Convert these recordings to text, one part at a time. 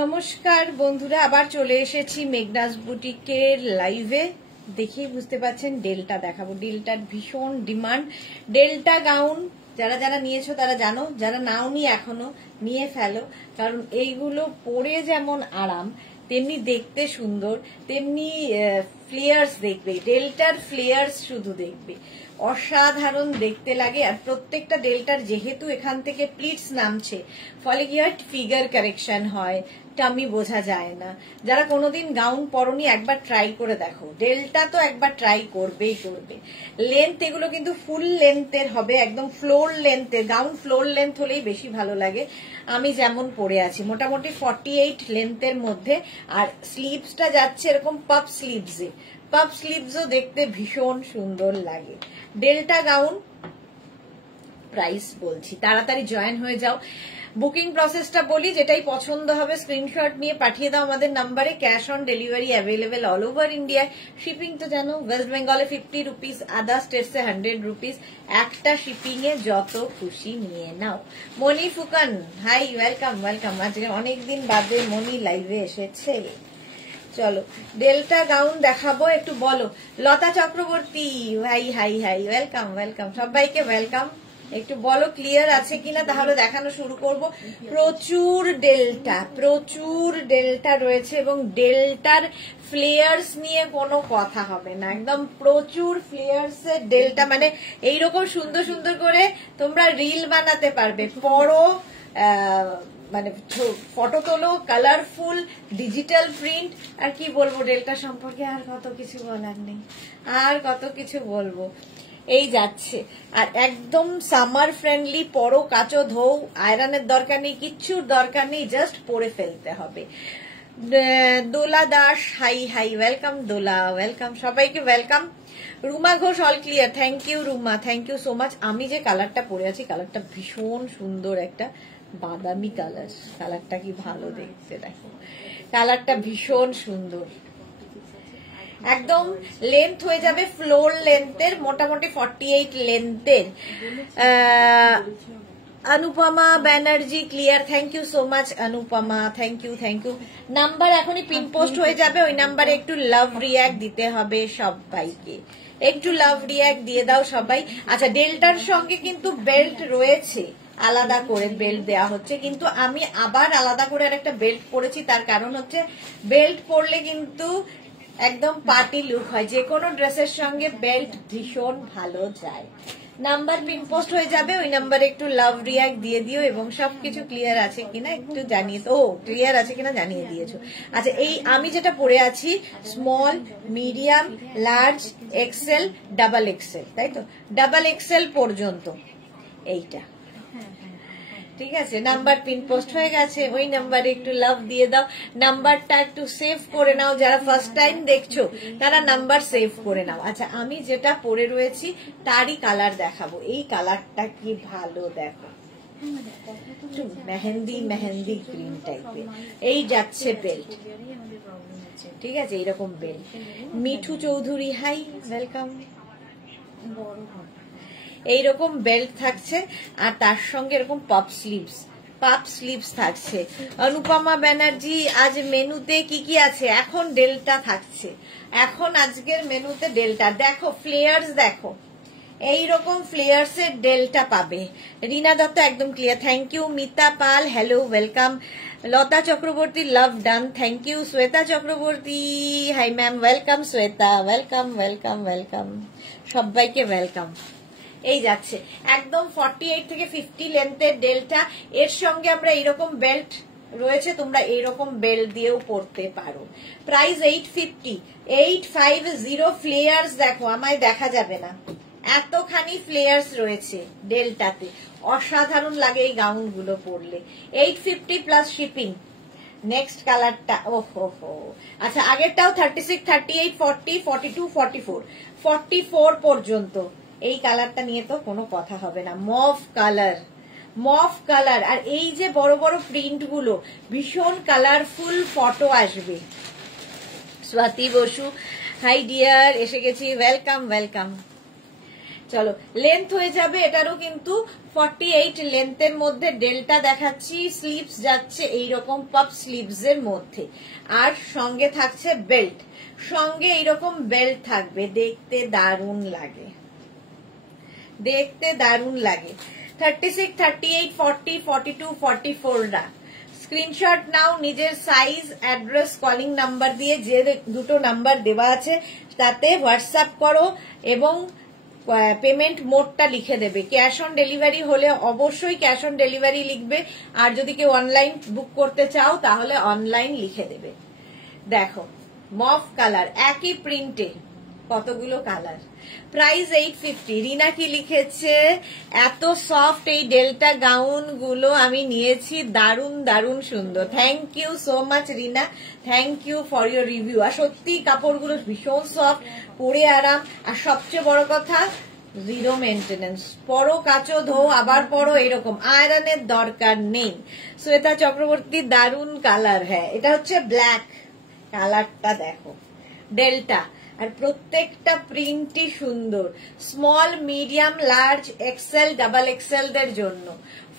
নমস্কার বন্ধুরা, আবার চলে এসেছি মেঘনাস বুটিকের লাইভে। দেখেই বুঝতে পারছেন ডেল্টা দেখাবো। ডেল্টার ভীষণ ডিমান্ড। ডেল্টা গাউন যারা যারা নিয়েছো তারা জানো, যারা নাওনি এখনো নিয়ে ফেলো, কারণ এইগুলো পরে যেমন আরাম তেমনি দেখতে সুন্দর, তেমনি ফ্লেয়ার্স দেখবে। ডেল্টার ফ্লেয়ার্স শুধু দেখবে, অসাধারণ দেখতে লাগে। আর প্রত্যেকটা ডেল্টার যেহেতু এখান থেকে প্লিটস নামছে, ফলে কি হয়, ফিগার কারেকশন হয়, টামি বোঝা যায় না। যারা কোনোদিন গাউন পরনি একবার ট্রাই করে দেখো, ডেল্টা তো একবার ট্রাই করবেই করবে। লেন্থ এগুলো কিন্তু ফুল লেন্থের হবে, একদম ফ্লোর লেন্থের। গাউন ফ্লোর লেন্থ হলেই বেশি ভালো লাগে। আমি যেমন পরে আছি মোটামুটি 48 লেন্থের মধ্যে, আর স্লিভসটা যাচ্ছে এরকম পাপ স্লিভসে। পাপ স্লিভসও দেখতে ভীষণ সুন্দর লাগে। ডেল্টা গাউন প্রাইস বলছি, তাড়াতাড়ি জয়েন হয়ে যাও। বুকিং প্রসেসটা বলি, যেটাই পছন্দ হবে স্ক্রিনশট নিয়ে পাঠিয়ে দাও আমাদের নাম্বারে। Cash on delivery available all over ইন্ডিয়ায়। শিপিং তো জানো, ওয়েস্ট বেঙ্গলে 50 রুপিস, আদার স্টেটসে 100 রুপিস। একটা শিপিং এ যত খুশি নিয়ে নাও। মনি ফুকান, হাই, ওয়েলকাম ওয়েলকাম। আজকে অনেকদিন বাদে মনি লাইভে এসেছে। চলো ডেল্টা গাউন দেখাবো, একটু বলো। Lata Chakraborty, hi hi hi, welcome welcome, সবাইকে ওয়েলকাম। একটু বলো ক্লিয়ার আছে কিনা, তাহলে দেখানো শুরু করব। প্রচুর ডেল্টা রয়েছে, এবং ডেল্টার ফ্লেয়ার্স নিয়ে কোনো কথা হবে না। একদম প্রচুর ফ্লেয়ার্স এর ডেল্টা, মানে এইরকম সুন্দর সুন্দর করে তোমরা রিল বানাতে পারবে। পরো, মানে ফটো তোলো, কালারফুল, ডিজিটাল প্রিন্ট। আর কি বলবো ডেল্টা সম্পর্কে, আর কত কিছু বলার নেই, আর কত কিছু বলবো। এই যাচ্ছে, আর একদম সামার ফ্রেন্ডলি। পরো, কাচো, ধোও, আয়রনের দরকার নেই, কিচ্ছুর দরকার নেই, জাস্ট পরে ফেলতে হবে। Dola Das, hi hi, welcome Dola, welcome, সবাইকে welcome. Ruma Ghosh, all clear, thank you Ruma, thank you so much. আমি যে কালারটা পরে আছি, কালারটা ভীষণ সুন্দর, একটা বাদামি কালার। কালারটা কি ভালো দেখতে, দেখো কালারটা ভীষণ সুন্দর। একদম লেন্থ হয়ে যাবে ফ্লোর লেন্থের, মোটামুটি 48 লেন্থের। Anupama Banerjee, clear, thank you so much Anupama, thank you thank you. Number এখনই পিন পোস্ট হয়ে যাবে, ওই নাম্বারে একটু লাভ রিয়াক্ট দিতে হবে সবাইকে। একটু লাভ রিয়াক্ট দিয়ে দাও সবাই। আচ্ছা, ডেল্টার সঙ্গে কিন্তু বেল্ট রয়েছে, আলাদা করে বেল্ট দেওয়া হচ্ছে, কিন্তু আমি আবার আলাদা করে আর একটা বেল্ট পরেছি। তার কারণ হচ্ছে, বেল্ট পরলে কিন্তু একদম পার্টি লুক হয়। যে কোনো ড্রেসের সঙ্গে বেল্ট ভীষণ ভালো যায়। নাম্বার পিন পোস্ট হয়ে যাবে, ওই নাম্বারে একটু লাভ রিয়াক্ট দিয়ে দিও, এবং সবকিছু ক্লিয়ার আছে কিনা একটু জানিয়ে। ও ক্লিয়ার আছে কিনা জানিয়ে দিয়েছো। আচ্ছা, এই আমি যেটা পরে আছি small, medium, large, XL, double XL, তাই তো, ডাবল এক্সেল পর্যন্ত এইটা, ঠিক আছে। নাম্বার পিন পোস্ট হয়ে গেছে, ওই নাম্বারে একটু লাভ দিয়ে দাও। নাম্বারটা একটু সেভ করে নাও, যারা ফার্স্ট টাইম দেখছো তারা নাম্বার সেভ করে নাও। আচ্ছা, আমি যেটা পরে রয়েছি তারই কালার দেখাবো। এই কালারটা কি ভালো, দেখো, মেহেন্দি মেহেন্দি গ্রিন টাইপের। এই যাচ্ছে বেল্ট, ঠিক আছে, এইরকম belt. Mithu Chowdhury, hi, welcome. এইরকম বেল্ট থাকছে, আর তার সঙ্গে এরকম পাপ স্লিভস থাকছে। অনুপমা ব্যানার্জি, আজ মেনুতে কি কি আছে? এখন ডেল্টা থাকছে, এখন আজকের মেনুতে ডেল্টা। দেখো ফ্লেয়ার্স, দেখো এইরকম ফ্লেয়ার্স এর ডেল্টা পাবে। রিনা দত্ত, একদম clear, thank you. Mita Pal, hello, welcome. Lata Chakraborty, love done, thank you. Shweta Chakraborty, hi ma'am, welcome Shweta, welcome welcome welcome, সবাইকে ওয়েলকাম। এই যাচ্ছে একদম 48 থেকে 50 লেন্থের ডেল্টা। এর সঙ্গে আমরা এইরকম বেল্ট রয়েছে, তোমরা এইরকম বেল্ট দিয়েও পরতে পারো। প্রাইস 850, 850। ফ্লেয়ার্স দেখো, আমায় দেখা যাবে না, এতখানি ফ্লেয়ার্স রয়েছে ডেল্টাতে, অসাধারণ লাগে এই গাউন গুলো পরলে। 850 প্লাস শিপিং। নেক্সট কালারটা, ওহো, আচ্ছা, আগেরটাও 36, 38, 40, 42, 44, 44 পর্যন্ত। এই কালারটা নিয়ে তো কোনো কথা হবে না। মফ কালার, আর এই যে বড় বড় প্রিন্ট গুলো, ভীষণ কালারফুল ফটো আসবে। স্বাতি বসু, হাই ডিয়ার, এসে গেছি, ওয়েলকাম ওয়েলকাম। চলো লেন্থ হয়ে যাবে এটারও কিন্তু 48 লেন্থের মধ্যে ডেল্টা দেখাচ্ছি। স্লিভস যাচ্ছে এইরকম পাপ স্লিভস এর মধ্যে, আর সঙ্গে থাকছে বেল্ট, সঙ্গে এইরকম বেল্ট থাকবে, দেখতে দারুণ লাগে, দেখতে দারুণ লাগে। 36, 38, 40, 42, 44 রা স্ক্রিনশট নাও, নিজের সাইজ, অ্যাড্রেস, কলিং নাম্বার দিয়ে, যে দুটো নাম্বার দেওয়া আছে তাতে হোয়াটসঅ্যাপ করো এবং পেমেন্ট মোডটা লিখে দেবে। ক্যাশ অন ডেলিভারি হলে অবশ্যই ক্যাশ অন ডেলিভারি লিখবে, আর যদি কেউ অনলাইন বুক করতে চাও তাহলে অনলাইন লিখে দেবে। দেখো মফ কালার, একই প্রিন্টে কতগুলো কালার, প্রাইস 850। রিনা কি লিখেছে, এত সফট এই ডেল্টা গাউন গুলো আমি নিয়েছি, দারুণ দারুণ সুন্দর। Thank you so much Rina, thank you for your review. আর সত্যি কাপড়গুলো ভীষণ সফট, পরে আরাম, আর সবচেয়ে বড় কথা জিরো মেনটেনেন্স। পরো, কাচো, ধো, আবার পরো, এরকম আয়রনের দরকার নেই। শ্বেতা চক্রবর্তী দারুণ কালার। হ্যাঁ এটা হচ্ছে ব্ল্যাক কালারটা, দেখো ডেল্টা, আর প্রত্যেকটা প্রিন্টই সুন্দর। Small, medium, large, XL, double XL দের জন্য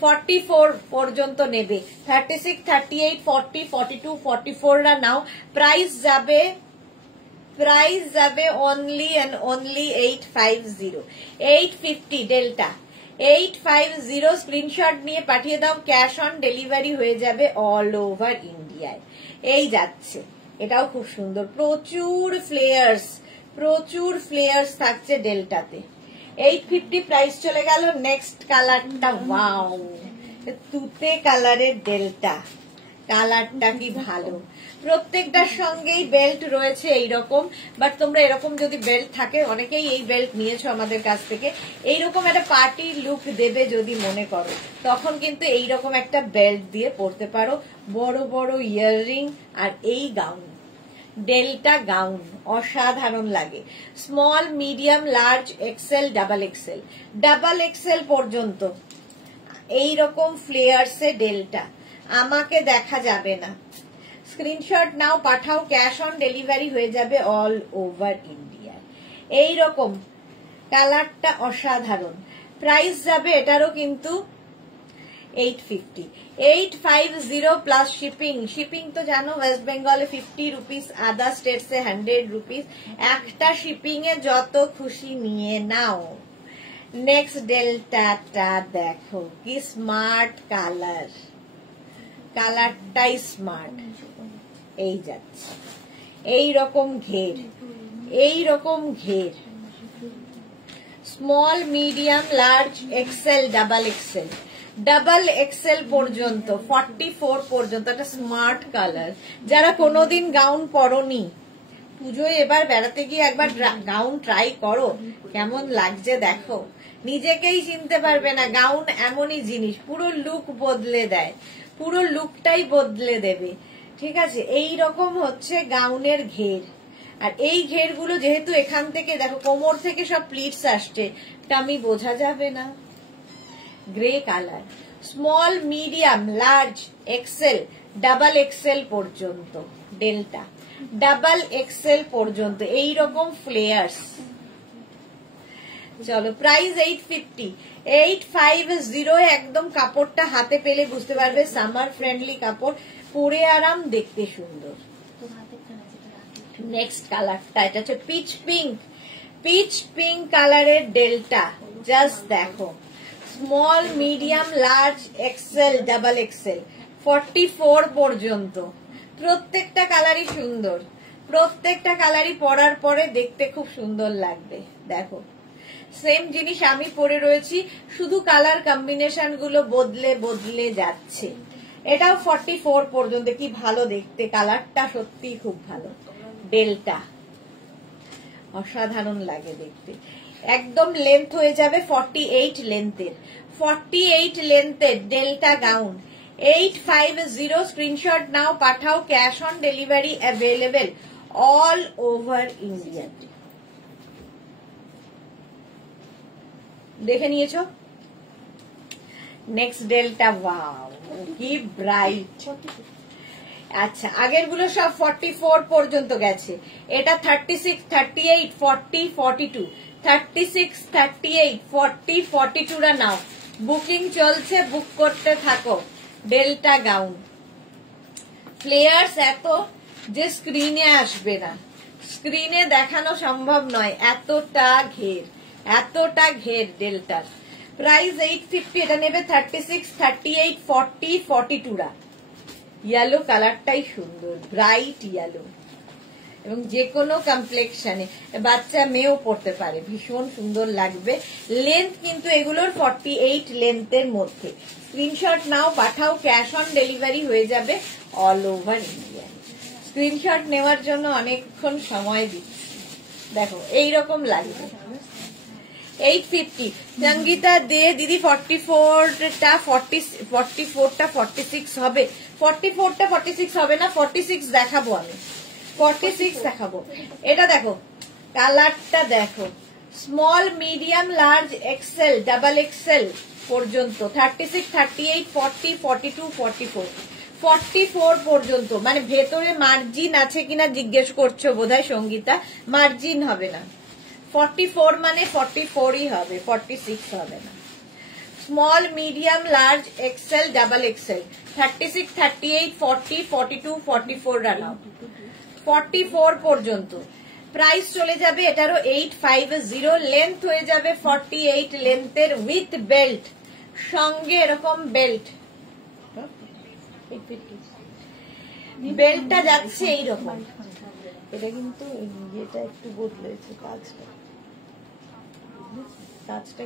44 পর্যন্ত নেবে। 36, 38, 40, 42, 44 রা নাও। প্রাইস যাবে only and only 850, 850 delta, 850। Screenshot নিয়ে পাঠিয়ে দাও, ক্যাশ অন ডেলিভারি হয়ে যাবে অল ওভার ইন্ডিয়ায়। এই যাচ্ছে, এটাও খুব সুন্দর, প্রচুর ফ্লেয়ার্স থাকছে ডেল্টাতে। 850 প্রাইস চলে গেল। নেক্সট কালারটা, ওয়াও, তুতে কালারের ডেল্টা, কালারটা কি ভালো। প্রত্যেকটার সঙ্গেই বেল্ট রয়েছে এইরকম, বাট তোমরা এরকম যদি বেল্ট থাকে, অনেকেই এই বেল্ট নিয়েছো আমাদের কাছ থেকে, এইরকম একটা পার্টি লুক দেবে যদি মনে করো, তখন কিন্তু এইরকম একটা বেল্ট দিয়ে পরতে পারো। বড় বড় ইয়াররিং, আর এই গাউন, ডেল্টা গাউন অসাধারণ লাগে। Small, medium, large, XL, double XL পর্যন্ত এইরকম ফ্লেয়ার্সে ডেল্টা, আমাকে দেখা যাবে না। স্ক্রিনশট নাও, পাঠাও, ক্যাশ অন ডেলিভারি হয়ে যাবে অল ওভার ইন্ডিয়া। এইরকম কালারটা অসাধারণ। প্রাইস যাবে এটারও কিন্তু 850, 850 প্লাস শিপিং। শিপিং তো জানো ওয়েস্ট বেঙ্গলে 50 রুপিস, আদার স্টেটসে 100 রুপিস। একটা শিপিং এ যত খুশি নিয়ে নাও। নেক্সট ডেল্টাটা দেখো কি স্মার্ট কালার, কালারটাই স্মার্ট। এই যাচ্ছে এইরকম ঘের, small, medium, large, XL, double XL পর্যন্ত 44 পর্যন্ত। একটা স্মার্ট কালার। যারা কোনোদিন গাউন পরনি, পুজোয় এবার বেড়াতে গিয়ে একবার গাউন ট্রাই করো, কেমন লাগছে দেখো, নিজেকেই চিনতে পারবে না। গাউন এমনই জিনিস, পুরো লুক বদলে দেয়, পুরো লুকটাই বদলে দেবে। ঠিক আছে, এই রকম হচ্ছে গাউনের ঘের। আর এই ঘেরগুলো যেহেতু এখান থেকে দেখো কোমর থেকে সব প্লিটস আসছে, টামি বোঝা যাবে না। Grey colour, small, medium, large, XL, double XL পর্যন্ত ডেল্টা, ডাবল এক্সেল পর্যন্ত এইরকম ফ্লেয়ার্স। চলো প্রাইস 850, 850। একদম কাপড়টা হাতে পেলে বুঝতে পারবে সামার ফ্রেন্ডলি কাপড়, পরে আরাম, দেখতে সুন্দর। নেক্সট কালারটা, এটা হচ্ছে পিচ পিঙ্ক কালারের ডেল্টা। জাস্ট দেখো, small, medium, large, XL, double XL 44 পর্যন্ত। প্রত্যেকটা কালারই সুন্দর, প্রত্যেকটা কালারই পরার পরে দেখতে খুব সুন্দর লাগবে। দেখো সেম জিনিস আমি পরে রয়েছি, শুধু কালার কম্বিনেশন গুলো বদলে যাচ্ছে। এটাও 44 পর্যন্ত। কি ভালো দেখতে, কালারটা সত্যি খুব ভালো। ডেল্টা অসাধারণ লাগে দেখতে। একদম লেন্থ হয়ে যাবে 48 লেন্থের, 48 লেন্থের ডেল্টা গাউন 850। স্ক্রিনশট নাও, পাঠাও, cash on delivery available all over India. দেখে নিয়েছো? নেক্সট ডেল্টা, ওয়াও কি ব্রাইট। আচ্ছা, আগের গুলো সব 44 পর্যন্ত গেছে, এটা 36, 38, 40, 42, 36, 38, 40, 42 নাও। বুকিং চলছে, বুক করতে থাকো। ডেল্টা গাউন ফ্লেয়ার্স এত যে স্ক্রিনে আসবে না, স্ক্রিনে দেখানো সম্ভব নয়, এতটা ঘের ডেল্টার। প্রাইস 850, এটা নেবে 36, 38, 40, 42 ইয়েলো কালারটাই সুন্দর, ব্রাইট ইয়েলো এবং যে কোনো কমপ্লেক্সনে বাচ্চা মেয়েও পড়তে পারে, ভীষণ সুন্দর লাগবে। লেন্থ কিন্তু এগুলোর 48 লেন্থের মধ্যে। স্ক্রিনশট নাও, পাঠাও, ক্যাশ অন ডেলিভারি হয়ে যাবে অল ওভার ইন্ডিয়া। স্ক্রিনশট নেওয়ার জন্য অনেকক্ষণ সময় দিচ্ছি। দেখো এইরকম লাগবে। 850 সঙ্গীতা দে দিদি। 44টা 46 হবে, 44টা 46 হবে না, 46 দেখাবো আমি, 46 দেখাবো। এটা দেখো, কালারটা দেখো, small, medium, large, XL, double XL পর্যন্ত 36, 38, 40, 42, 44, 44 পর্যন্ত। মানে ভেতরে মার্জিন আছে কিনা জিজ্ঞেস করছো বোধহয় সঙ্গীতা, মার্জিন হবে না। 44 মানে 44ই হবে, 46 হবে না। Small, medium, large, XL, double XL 36, 38, 40, 42, 44 রানাও 44 পর্যন্ত। প্রাইস চলে যাবে এটারও 850। লেন্থ হয়ে যাবে 48 লেন্থের উইথ বেল্ট, সঙ্গে এরকম বেল্ট। বেল্টটা যাচ্ছে এইরকম। এটা কিন্তু এটা একটু বদলেছে, কাজটা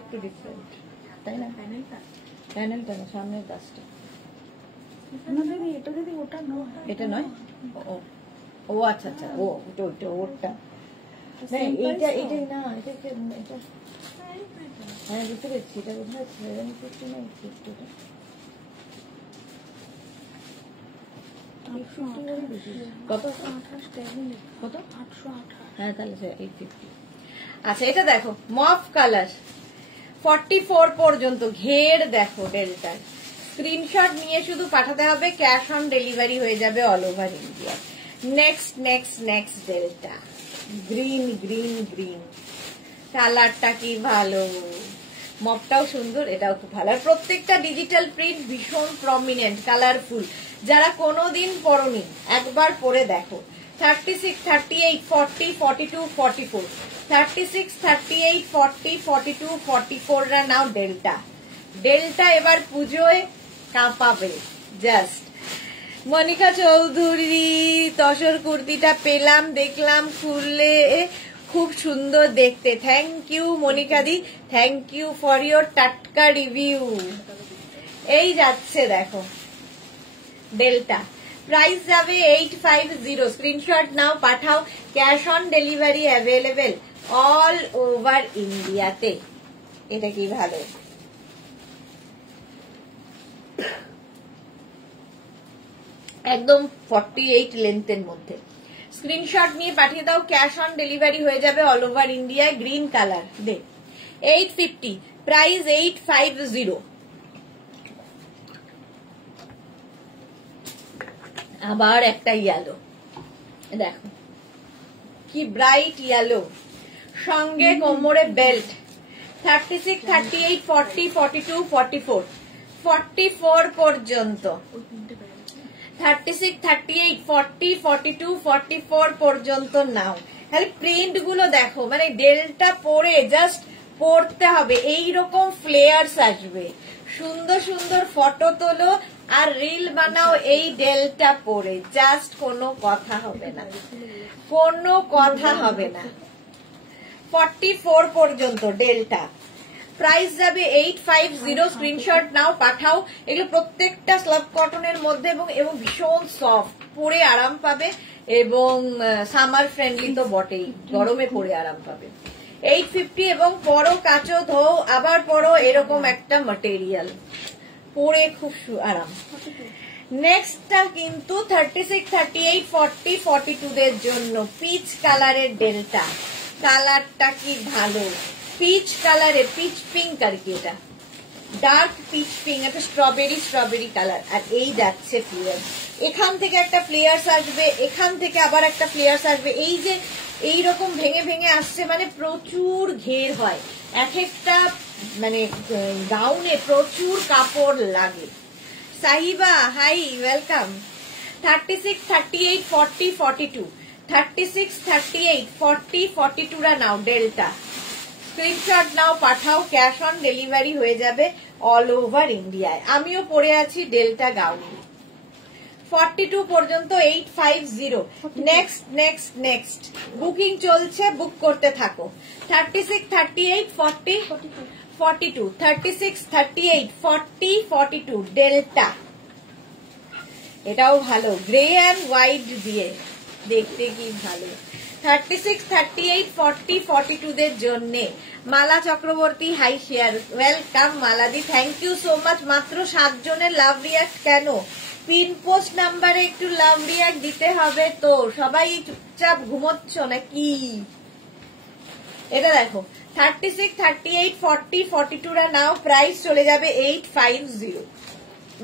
একটু ডিফারেন্ট, তাই না? প্যানেলটা না, সামনের কাজটা। এটা নয়, ও আচ্ছা আচ্ছা, ওটা এইটা এটাই না, এটা হ্যাঁ বুঝতে পেরেছি। এটা বোধহয় 750 না 850 কত? 828। হ্যাঁ তাহলে 850। আচ্ছা এটা দেখো, মফ কালার 44 পর্যন্ত, ঘের দেখো ডেল্টার। স্ক্রিনশট নিয়ে শুধু পাঠাতে হবে, ক্যাশ অন ডেলিভারি হয়ে যাবে all over India. Next delta, green কালারটা কি ভালো, মপটাও সুন্দর, এটাও খুব ভালো। আর প্রত্যেকটা ডিজিটাল প্রিন্ট ভীষণ প্রমিনেন্ট, কালারফুল। যারা কোনোদিন পরনি একবার পরে দেখো। 36, 38, 40, 42, 44, 36, 38, 40, 42, 44 রা নাও ডেল্টা এবার পুজোয় কাঁপাবে জাস্ট। মনিকা চৌধুরী, তসর কুর্তিটা পেলাম, দেখলাম, খুললে খুব সুন্দর দেখতে। থ্যাংক ইউ মনিকা দি, থ্যাংক ইউ ফর ইউর টাটকা রিভিউ। এই যাচ্ছে দেখো ডেল্টা, প্রাইস যাবে 850। স্ক্রিনশট নাও, পাঠাও, cash on delivery available all over ইন্ডিয়াতে। এটা কি ভালো, একদম 48 লেন্থের মধ্যে। স্ক্রিনশট নিয়ে পাঠিয়ে দাও, ক্যাশ অন ডেলিভারি হয়ে যাবে অল ওভার ইন্ডিয়ায়। গ্রিন কালার দে 850, প্রাইস 850। আবার একটা ইয়েলো দেখো, কি ব্রাইট ইয়েলো, সঙ্গে কোমরে বেল্ট। 36, 38, 40, 42, 44, 44 পর্যন্ত। 36, 38, 40, 42, 44 পর্যন্ত নাও। তাহলে প্রিন্ট গুলো দেখো, মানে ডেল্টা পরে জাস্ট পরতে হবে, এইরকম ফ্লেয়ার্স আসবে। সুন্দর সুন্দর ফটো তোলো আর রিল বানাও এই ডেল্টা পরে, জাস্ট কোনো কথা হবে না, কোনো কথা হবে না। 44 পর্যন্ত ডেল্টা, প্রাইস যাবে 850। স্ক্রিনশট নাও, পাঠাও। এগুলো প্রত্যেকটা স্লাব কটনের মধ্যে এবং ভীষণ সফট, পরে আরাম পাবে এবং সামার ফ্রেন্ডলি তো বটেই, গরমে পরে আরাম পাবে। 850 এবং পরো, কাচো, ধো, আবার পরো, এরকম একটা ম্যাটেরিয়াল, পরে খুব আরাম। নেক্সটটা কিন্তু 36, 38, 40, 42 দের জন্য পিচ কালারের ডেল্টা। কালারটা কি ভালো, পিচ কালারে, পিচ পিঙ্ক আর কি, এটা ডার্ক পিচ পিঙ্ক, একটা স্ট্রবেরি কালার। আর এই যাচ্ছে ফ্লেয়ার, এখান থেকে একটা ফ্লেয়ার্স আসবে, এখান থেকে আবার একটা ফ্লেয়ার্স আসবে। এই যে এইরকম ভেঙে ভেঙে আসছে, মানে প্রচুর ঘের হয় এক একটা, মানে গাউনে প্রচুর কাপড় লাগে। Sahiba high, welcome. 36, 38, 40, 42, 36, 38, 40, 42 রা নাও ডেল্টা, স্ক্রিনশট নাও, পাঠাও, ক্যাশ অন ডেলিভারি হয়ে যাবে অল ওভার ইন্ডিয়ায়। আমিও পরে আছি ডেল্টা গাউন। 42 পর্যন্ত 850। নেক্সট নেক্সট নেক্সট বুকিং চলছে, বুক করতে থাকো। 36, 38, 40, 42, 36, 38, 40, 42 ডেল্টা। এটাও ভালো, গ্রে অ্যান্ড হোয়াইট দিয়ে দেখতে কি ভালো। 36, 38, 40, 42 দের জন্য Mala Chakraborty hi share, welcome মালাদি, থ্যাংক ইউ সো মাচ। মাত্র 7 জনের লাভ রিয়াক্ট। কেন? পিন পোস্ট নাম্বারে একটু লাভ রিয়াক্ট দিতে হবে তো, সবাই চুপচাপ ঘুমোচ্ছ নাকি? এটা দেখো 36, 38, 40, 42 রা নাও, প্রাইস চলে যাবে 850।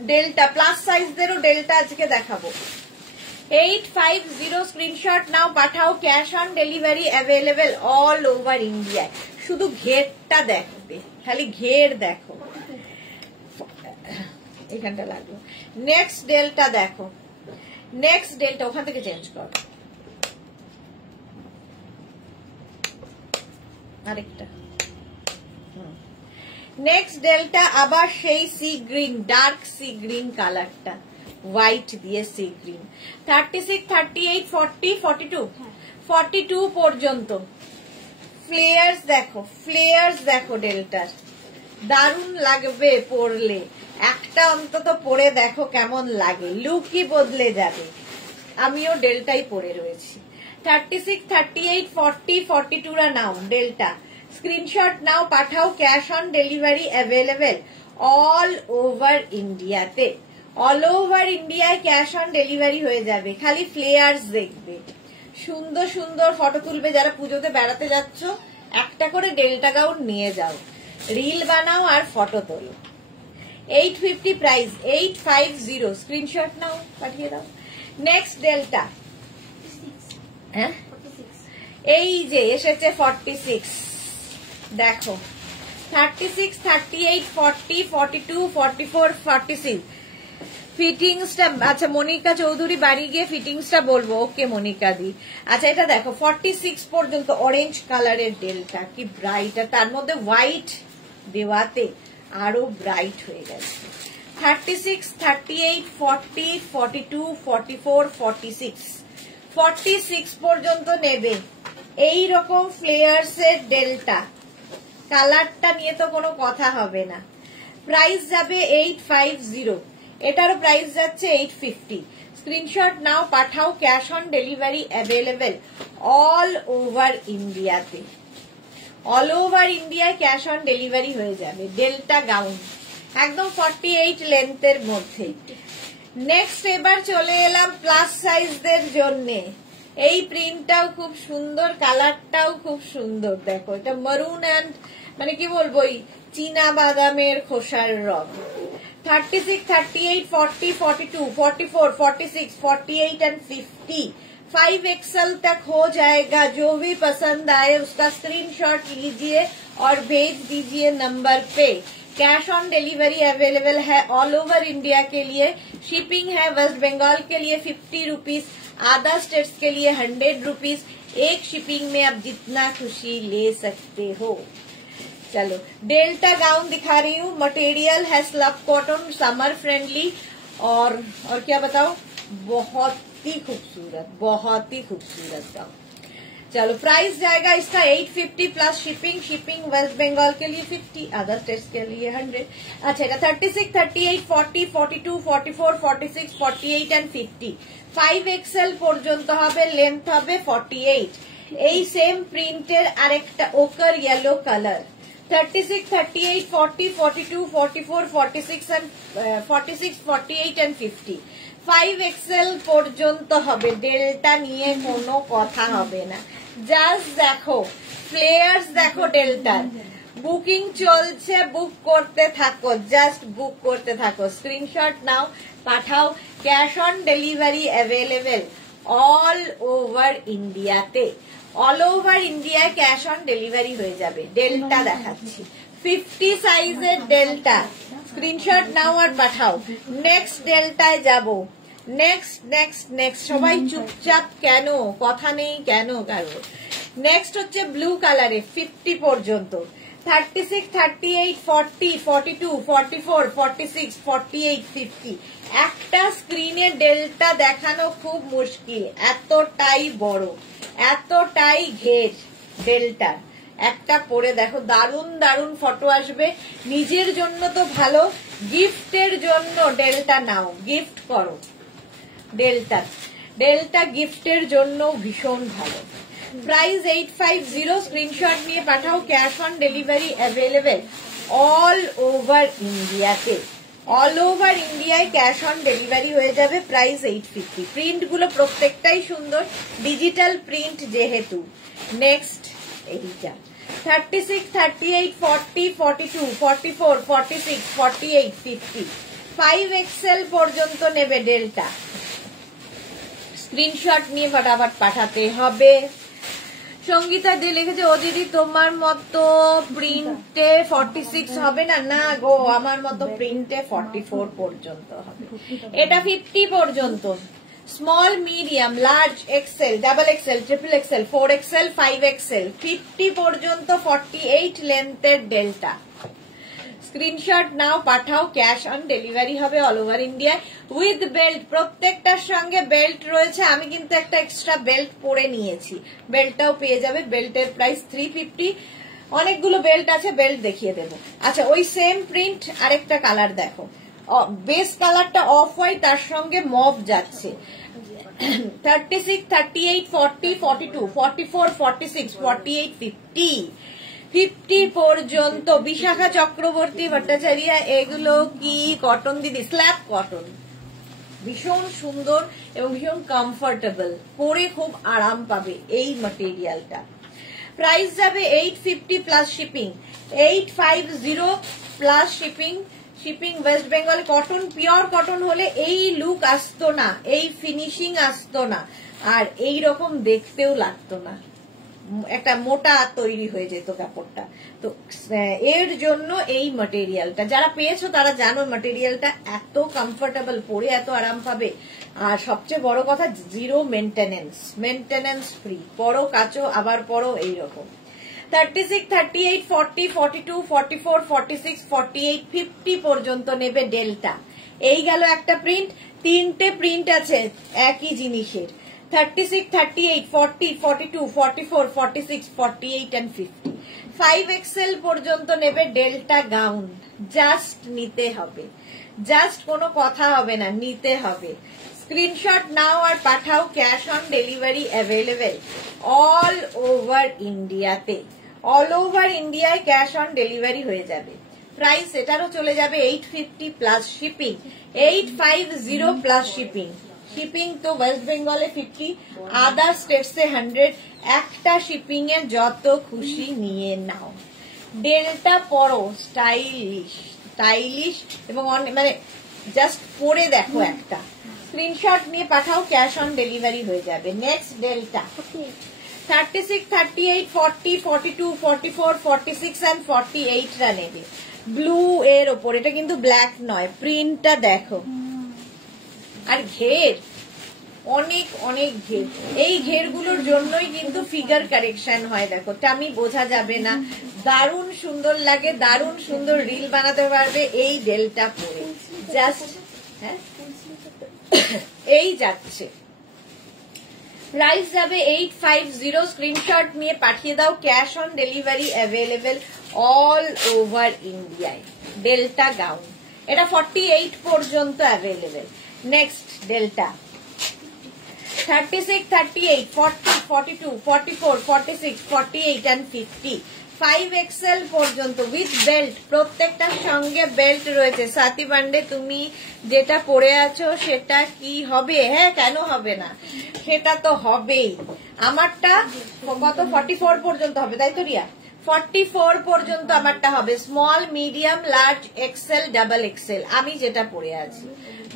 ডেল্টা প্লাস সাইজদেরও ডেল্টা আজকে দেখাবো। 850 স্ক্রিনশট নাও, পাঠাও, cash on delivery available all over ইন্ডিয়ায়। শুধু ঘেরটা দেখবে, খালি ঘের দেখো, এখানটা লাগলো। নেক্সট ডেল্টা দেখো, নেক্সট ডেল্টা ওখান থেকে চেঞ্জ কর, আরেকটা। নেক্সট ডেল্টা আবার সেই sea green, dark sea green কালারটা, হোয়াইট দিয়ে সি গ্রিন। 36, 38, 40, 42, 42 পর্যন্ত ফ্লেয়ার্স দেখো, ফ্লেয়ার্স দেখো ডেল্টার, দারুণ লাগবে পরলে। একটা অন্তত পরে দেখো কেমন লাগে, লুকই বদলে যাবে। আমিও ডেল্টাই পরে রয়েছি। 36, 38, 40, 42 রা নাও ডেল্টা, স্ক্রিনশট নাও, পাঠাও, cash on delivery available all over ইন্ডিয়াতে। অল ওভার ইন্ডিয়ায় ক্যাশ অন ডেলিভারি হয়ে যাবে, খালি ফ্লেয়ার্স দেখবে। সুন্দর সুন্দর ফটো তুলবে, যারা পুজোতে বেড়াতে যাচ্ছ একটা করে ডেল্টা গাউন নিয়ে যাও, রিল বানাও আর ফটো তোলো। 850 প্রাইস, 850 স্ক্রিনশট নাও, পাঠিয়ে দাও। নেক্সট ডেল্টা, হ্যাঁ এই যে এসেছে 46 দেখো। 36, 38, 40, 42, 44, 46 ফিটিংসটা। আচ্ছা মনিকা চৌধুরী বাড়ি গিয়ে ফিটিংসটা বলবো। ওকে মনিকা দি। আচ্ছা এটা দেখো 46 পর্যন্ত অরেঞ্জ কালারের ডেল্টা, কি ব্রাইট, আর তার মধ্যে হোয়াইট দেওয়াতে আরো ব্রাইট হয়ে গেছে। 36, 38, 40, 42, 44, 46 46 পর্যন্ত নেবে এই রকম ফ্লেয়ার্স এর ডেল্টা। কালারটা নিয়ে তো কোনো কথা হবে না। প্রাইস যাবে 850, এটারও প্রাইস যাচ্ছে 850। স্ক্রিনশট নাও, পাঠাও, cash on delivery available all over ইন্ডিয়াতে। অল ওভার ইন্ডিয়ায় ক্যাশ অন ডেলিভারি হয়ে যাবে। ডেল্টা গাউন একদম 48 লেন্থের মধ্যে। নেক্সট এবার চলে এলাম প্লাস সাইজদের জন্য। এই প্রিন্টটাও খুব সুন্দর, কালারটাও খুব সুন্দর। দেখো এটা মারুন অ্যান্ড মানে কি বলবো, চীনা বাদামের খোসার রং। 36, 38, 40, 42, 44, 46, 48 एंड 50 5XL तक हो जाएगा। जो भी पसंद आए उसका स्क्रीनशॉट लीजिए और भेज दीजिए नंबर पे। कैश ऑन डिलीवरी अवेलेबल है ऑल ओवर इंडिया के लिए। शिपिंग है वेस्ट बंगाल के लिए 50 रुपीज, अदर स्टेट्स के लिए 100 रुपीज। एक शिपिंग में आप जितना खुशी ले सकते हो। चलो डेल्टा गाउन दिखा रही हूँ। मटेरियल है स्लफ कॉटन, समर फ्रेंडली और क्या बताओ, बहुत ही खूबसूरत, बहुत ही खूबसूरत गाउन। चलो प्राइस जाएगा इसका 850 plus shipping. Shipping West Bengal के लिए 50, अदर स्टेट्स के लिए 100। अच्छा 36, 38, 40, 42, 44, 46, 48 एंड 50 5XL পর্যন্ত হবে। লেন্থ হবে 48। এই সেম প্রিন্টের আরেকটা ওকার yellow colour 36, 38, 40, 42, 44, 46 and 46, 48 and 50 5XL পর্যন্ত হবে। ডেল্টা নিয়ে কোনো কথা হবে না। জাস্ট দেখো ফ্লেয়ার্স, দেখো ডেল্টার। বুকিং চলছে, বুক করতে থাকো, জাস্ট বুক করতে থাকো। স্ক্রিনশট নাও, পাঠাও, cash on delivery available all over ইন্ডিয়াতে, অল ওভার ইন্ডিয়ায় ক্যাশ অন ডেলিভারি হয়ে যাবে। ডেল্টা দেখাচ্ছি, 50 সাইজের ডেল্টা, স্ক্রিনশট নাও আর পাঠাও। নেক্সট ডেল্টায় যাব, নেক্সট নেক্সট নেক্সট, সবাই চুপচাপ কেন, কথা নেই কেন কারো। নেক্সট হচ্ছে ব্লু কালারে 50 পর্যন্ত, 36, 38, 40, 42, 44, 46, 48, 50। একটা স্ক্রিনে ডেল্টা দেখানো খুব মুশকিল, এতটাই বড়, এতটাই ঘের ডেল্টার। একটা পরে দেখো, দারুণ দারুণ ফটো আসবে। নিজের জন্য তো ভালো, গিফটের জন্য ডেল্টা নাও, গিফট করো ডেল্টা। ডেল্টা গিফটের জন্য ভীষণ ভালো। প্রাইস 850, স্ক্রিনশট নিয়ে পাঠাও। Cash on delivery available all over ইন্ডিয়াতে, অল ওভার ইন্ডিয়ায় ক্যাশ অন ডেলিভারি হয়ে যাবে। প্রাইস 850। প্রিন্ট গুলো প্রত্যেকটাই সুন্দর, ডিজিটাল প্রিন্ট যেহেতু। নেক্সট এইটা 36, 38, 40, 42, 44, 46, 48, 50। 5XL পর্যন্ত নেবে ডেল্টা, স্ক্রিনশট নিয়ে ফটাফট পাঠাতে হবে। সঙ্গীতা দিয়ে লিখেছে, ও দিদি তোমার মতো প্রিন্টে 46 হবে না? না গো, আমার মতো প্রিন্টে 44 পর্যন্ত হবে। এটা 50 পর্যন্ত, small, medium, large, XL, double XL, triple XL, 4XL, 5XL, 50 পর্যন্ত 48 লেন্থের ডেল্টা। স্ক্রিনশট নাও পাঠাও, ক্যাশ অন ডেলিভারি হবে অল ওভার ইন্ডিয়ায় উইথ বেল্ট। প্রত্যেকটার সঙ্গে বেল্ট রয়েছে, আমি কিন্তু একটা এক্সট্রা বেল্ট পরে নিয়েছি, বেল্টটাও পেয়ে যাবে। বেল্টের প্রাইস 350। অনেকগুলো বেল্ট আছে, বেল্ট দেখিয়ে দেবো। আচ্ছা, ওই সেম প্রিন্ট আরেকটা কালার দেখো, বেস কালারটা অফ হোয়াইট, তার সঙ্গে মভ যাচ্ছে। 36, 38, 40, 42, 44, 46, 48, 50। 50 পর্যন্ত। বিশাখা চক্রবর্তী ভট্টাচার্য, এগুলো কি কটন দিদি? স্ল্যাব কটন, ভীষণ সুন্দর এবং ভীষণ কমফোর্টেবল, পরে খুব আরাম পাবে এই ম্যাটেরিয়ালটা। প্রাইস যাবে 850 plus shipping, 850 plus shipping. Shipping West Bengal. Cotton, pure cotton হলে এই লুক আসতো না, এই ফিনিশিং আসতো না, আর এই রকম দেখতেও লাগতো না, একটা মোটা তৈরি হয়ে যেত কাপড়টা। তো এর জন্য এই ম্যাটেরিয়ালটা, যারা পেয়েছো তারা জানো ম্যাটেরিয়ালটা এত কমফোর্টেবল, পরে এত আরাম পাবে। আর সবচেয়ে বড় কথা, জিরো মেনটেনেন্স, মেনটেনেন্স ফ্রি, পরো কাচো আবার পরো, এইরকম। 36, 38, 40, 42, 44, 46, 48, 50 পর্যন্ত নেবে ডেল্টা। এই গেল একটা প্রিন্ট। তিনটে প্রিন্ট আছে একই জিনিসের, 36, 38, 40, 42, 44, 46, 48 and 50। 5XL পর্যন্ত নেবে ডেল্টা গাউন। জাস্ট নিতে হবে, জাস্ট কোনো কথা হবে না, নিতে হবে। স্ক্রিনশট নাও আর পাঠাও, cash on delivery available all over ইন্ডিয়াতে, অল ওভার ইন্ডিয়ায় ক্যাশ অন ডেলিভারি হয়ে যাবে। প্রাইস এটারও চলে যাবে 850 plus shipping, 850 plus shipping. Shipping তো ওয়েস্ট বেঙ্গলে 50, আদার স্টেটসে 100। একটা শিপিং এ যত খুশি নিয়ে নাও। ডেল্টা পরো, স্টাইলিশ স্টাইলিশ এবং মানে জাস্ট পরে দেখো একটা, স্ক্রিনশট নিয়ে পাঠাও, ক্যাশ অন ডেলিভারি হয়ে যাবে। নেক্সট ডেল্টা 36, 38, 40, 42, 44, 46 and 48 রা নেবে। ব্লু এর ওপর, এটা কিন্তু ব্ল্যাক নয়, প্রিন্টটা দেখো। আর ঘের, অনেক অনেক ঘের, এই ঘেরগুলোর জন্যই কিন্তু ফিগার কারেকশন হয়। দেখো, টামি বোঝা যাবে না, দারুণ সুন্দর লাগে, দারুণ সুন্দর রিল বানাতে পারবে এই ডেলটা পরে। জাস্ট হ্যাঁ, এই যাচ্ছে। প্রাইস যাবে 850, স্ক্রিনশট নিয়ে পাঠিয়ে দাও, cash on delivery available all over ইন্ডিয়ায়। ডেল্টা গাউন, এটা 48 পর্যন্ত available. Next delta 36, 38, 40, 42, 44, 46, 48 and 50। 5XL পর্যন্ত উইথ বেল্ট, প্রত্যেকটার সঙ্গে বেল্ট রয়েছে। সাথী পান্ডে, তুমি যেটা পরে আছো সেটা কি হবে? হ্যাঁ, কেন হবে না, সেটা তো হবেই। আমারটা কত 44 পর্যন্ত হবে, তাই তো রিয়া? 44 পর্যন্ত আমারটা হবে small, medium, large, XL, double XL. আমি যেটা পরে আছি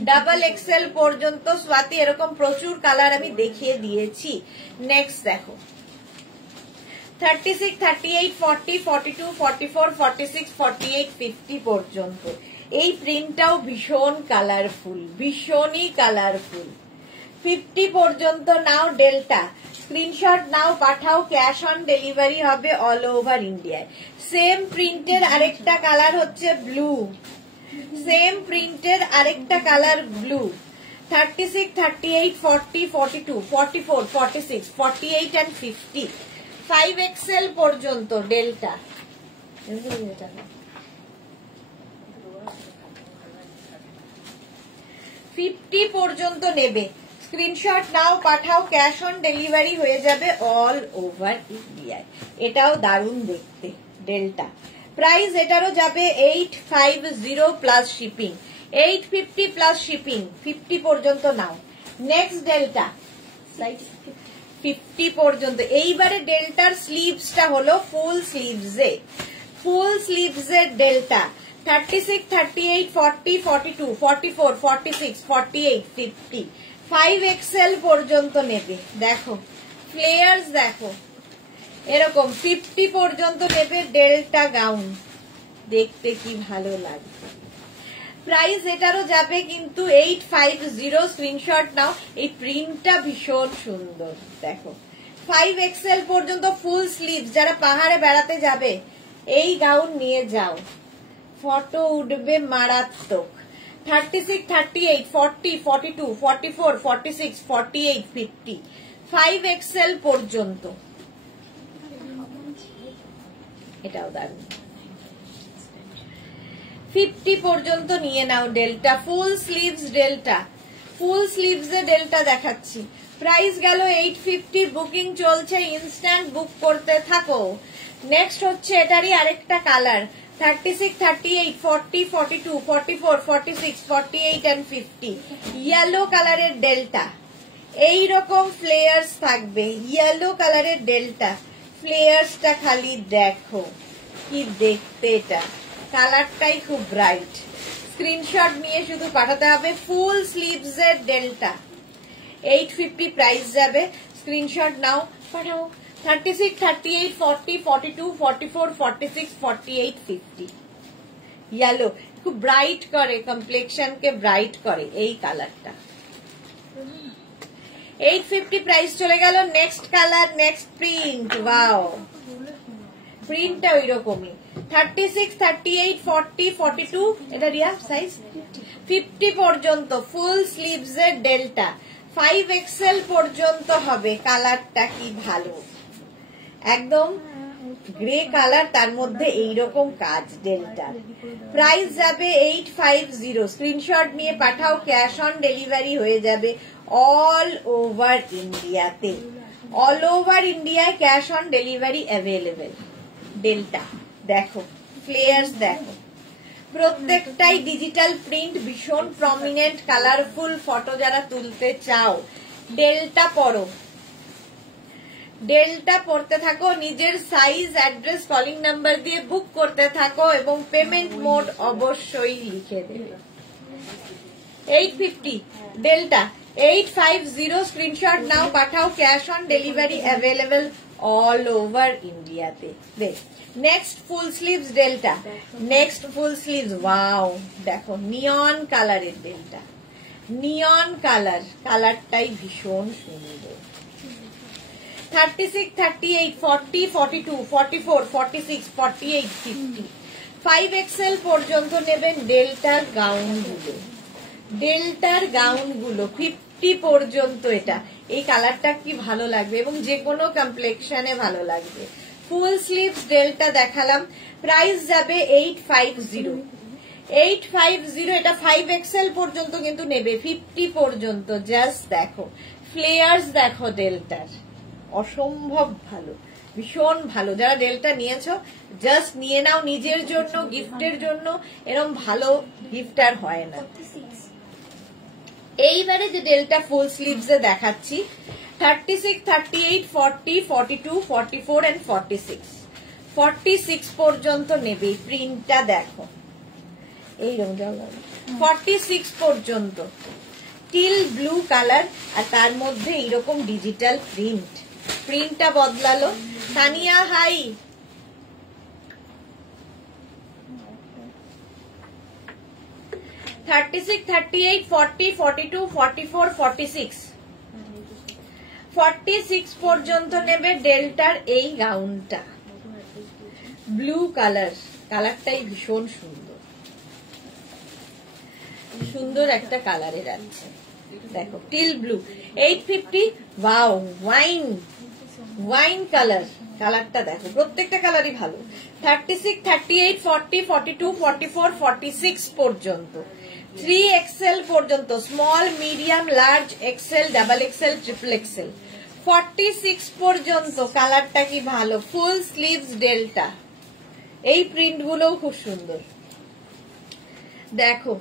ডাবল এক্সেল পর্যন্ত স্বাতি, এরকম প্রচুর কালার আমি দেখিয়ে দিয়েছি। নেক্সট দেখো 36, 38, 40, 42, 44, 46, 48, 50 পর্যন্ত। এই প্রিন্টটাও ভীষণ কালারফুল, ভীষণই কালারফুল। 50 পর্যন্ত নাও ডেল্টা, স্ক্রিনশট নাও, পাঠাও, ক্যাশ অন ডেলিভারি হবে অল ওভার ইন্ডিয়ায়। সেম প্রিন্টের আরেকটা কালার হচ্ছে ব্লু, সেম প্রিন্টের আরেকটা কালার ব্লু। 36, 38, 40, 42, 44, 46, 48 and 50, 5XL পর্যন্ত ডেল্টা। 50 পর্যন্ত নেবে, স্ক্রিনশট নাও, পাঠাও, ক্যাশ অন ডেলিভারি হয়ে যাবে অল ওভার ইন্ডিয়ায়। এটাও দারুণ দেখতে ডেল্টা। প্রাইস এটারও যাবে 850 প্লাস শিপিং, 850 প্লাস শিপিং। 50 পর্যন্ত নাও। নেক্সট ডেল্টা 50 পর্যন্ত। এইবারে ডেল্টার স্লিভসটা হলো ফুল স্লিভসে, ফুল স্লিভসের ডেল্টা। 36, 38, 40, 42, 44, 46, 48, 50, 5XL পর্যন্ত নেবে। দেখো ফ্লেয়ার্স দেখো এরকম। 50 পর্যন্ত নেবে ডেল্টা গাউন, দেখতে কি ভালো লাগবে। প্রাইস এটারও যাবে কিন্তু 850, স্ক্রিনশট নাও। এই প্রিন্টটা ভীষণ সুন্দর দেখো। 5XL পর্যন্ত ফুল স্লিভ, যারা পাহাড়ে বেড়াতে যাবে এই গাউন নিয়ে যাও, ফটো উঠবে মারাত্মক। 36, 38, 40, 42, 44, 46, 48, 50, 5XL পর্যন্ত। এটাও দারুণ। 50 পর্যন্ত নিয়ে নাও delta, full sleeves delta, full sleeves এ ডেল্টা দেখাচ্ছি। প্রাইস গেল 850, বুকিং চলছে, ইনস্ট্যান্ট বুক করতে থাকো। নেক্সট হচ্ছে এটারই আরেকটা কালার 36, 38, 40, 42, 44, 46, 48 and 50, ইয়েলো কালারের ডেল্টা। এইরকম ফ্লেয়ার্স থাকবে, ইয়েলো কালারের ডেল্টা। ফ্লেয়ার্সটা খালি দেখো কি দেখতে, এটা কালারটাই খুব ব্রাইট। স্ক্রিনশট নিয়ে শুধু পাঠাতে হবে। ফুল স্লিভস এর ডেল্টা 850 প্রাইস যাবে, স্ক্রিনশট নাও, পাঠাও। 36, 38, 40, 42, 44, 46, 48, 50, ইয়েলো খুব ব্রাইট করে, কমপ্লেক্সন কে ব্রাইট করে এই কালারটা। 850 প্রাইস চলে গেল। Next colour, next print, wow প্রিন্টটা ওই রকমই। 36, 38, 40, 42, এটা রিয়া সাইজ 50 পর্যন্ত ফুল স্লিভস এর ডেল্টা। 5XL পর্যন্ত হবে। কালারটা কি ভালো, একদম গ্রে কালার, তার মধ্যে এইরকম কাজ ডেল্টা। প্রাইস যাবে 850, স্ক্রিনশট নিয়ে পাঠাও, ক্যাশ অন ডেলিভারি হয়ে যাবে অল ওভার ইন্ডিয়াতে। অল ওভার ইন্ডিয়ায় cash on delivery available. Delta দেখো, ফ্লেয়ার্স দেখো, প্রত্যেকটাই ডিজিটাল প্রিন্ট, ভীষণ প্রমিনেন্ট কালারফুল। ফটো যারা তুলতে চাও ডেল্টা পরো, ডেল্টা পড়তে থাকো, নিজের সাইজ, অ্যাড্রেস, কলিং নাম্বার দিয়ে বুক করতে থাকো এবং পেমেন্ট মোড অবশ্যই লিখে দেবে। 850 ডেল্টা, 850, স্ক্রিনশট নাও, পাঠাও, cash on delivery available all over ইন্ডিয়াতে। Next full sleeves delta, next full sleeves, wow দেখো নিয়ন কালারের ডেল্টা, নিয়ন কালার, কালারটাই ভীষণ সুন্দর। 36, 38, 40, 42, 44, 46, 48, 50, 5XL পর্যন্ত নেবেন ডেল্টার গাউনগুলো, ডেল্টার গাউনগুলো 50 পর্যন্ত। এটা এই কালারটা কি ভালো লাগবে এবং যে কোনো কমপ্লেক্সনে ভালো লাগবে। ফুল স্লিভস ডেল্টা দেখালাম। প্রাইস যাবে 850, 850। এটা 5XL পর্যন্ত কিন্তু নেবে, 50 পর্যন্ত। জাস্ট দেখো ফ্লেয়ার্স দেখো ডেল্টার, অসম্ভব ভালো, ভীষণ ভালো। যারা ডেল্টা নিয়েছো জাস্ট নিয়ে নাও নিজের জন্য, গিফটের জন্য। এরকম ভালো গিফট আর হয় না। এইবারে যে ডেল্টা ফুল স্লিভস এ দেখাচ্ছি 36, 38, 40, 42, 44 and 46, 46 পর্যন্ত নেবে। প্রিন্টটা দেখো এইরকম 46 পর্যন্ত, টিল ব্লু কালার, আর তার মধ্যে এইরকম ডিজিটাল প্রিন্ট। প্রিন্টটা বদলালো। তানিয়া হাই। 36, 38, 40, 42, 44, 46 46 পর্যন্ত নেবে ডেল্টার এই গাউনটা। ব্লু কালার, কালারটাই ভীষণ সুন্দর, সুন্দর একটা কালারে যাচ্ছে। দেখো teal blue, 850। Wow, wine colour, কালারটা দেখো, প্রত্যেকটা কালারই ভালো। 36, 38, 40, 42, 44, 46 পর্যন্ত, 3XL পর্যন্ত, small, medium, large, XL, double XL, triple XL, 46 পর্যন্ত। কালারটা কি ভালো, ফুল স্লিভস ডেল্টা। এই প্রিন্ট গুলোও খুব সুন্দর। দেখো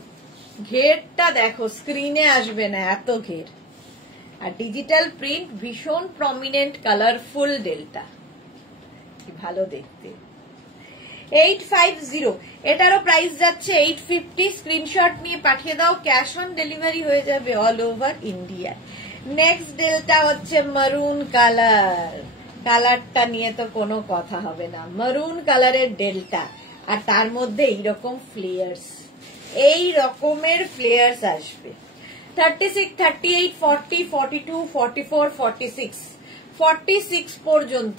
ঘেরটা দেখো, স্ক্রিনে আসবে না এত ঘের, আর ডিজিটাল প্রিন্ট, ভীষণ প্রমিনেন্ট, কালারফুল ডেল্টা, কি ভালো দেখতে। 850, এটারও প্রাইস যাচ্ছে 850। স্ক্রিনশট নিয়ে পাঠিয়ে দাও, ক্যাশ অন ডেলিভারি হয়ে যাবে all over India. Next delta হচ্ছে মারুন কালার। কালারটা নিয়ে তো কোনো কথা হবে না, মারুন কালারের ডেলটা, আর তার মধ্যে এইরকম ফ্লেয়ার্স, এই রকমের ফ্লেয়ার্স আসবে। 36, 38, 40, 42, 44, 46 46 পর্যন্ত,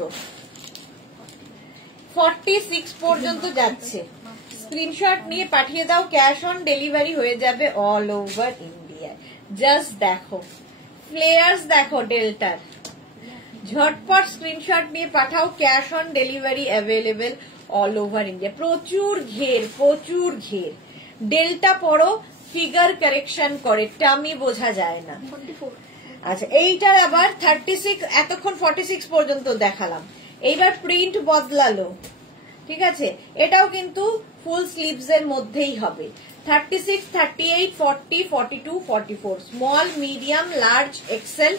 46 পর্যন্ত যাচ্ছে। স্ক্রিনশট নিয়ে পাঠিয়ে দাও, ক্যাশ অন ডেলিভারি হয়ে যাবে অল ওভার ইন্ডিয়া। জাস্ট দেখো ফ্লেয়ার্স, দেখো ডেল্টার, ঝটপট স্ক্রিনশট নিয়ে পাঠাও, cash on delivery available all over India. প্রচুর ঘের, প্রচুর ঘের। ডেল্টা পরো, ফিগার কারেকশন করে, টামি বোঝা যায় না। আচ্ছা, এইটার আবার 36, এতক্ষণ 46 পর্যন্ত দেখালাম, এইবার প্রিন্ট বদলালো, ঠিক আছে। এটাও কিন্তু ফুল স্লিভস এর মধ্যেই হবে। 36, 38, 40, 42, 44, small, medium, large, XL,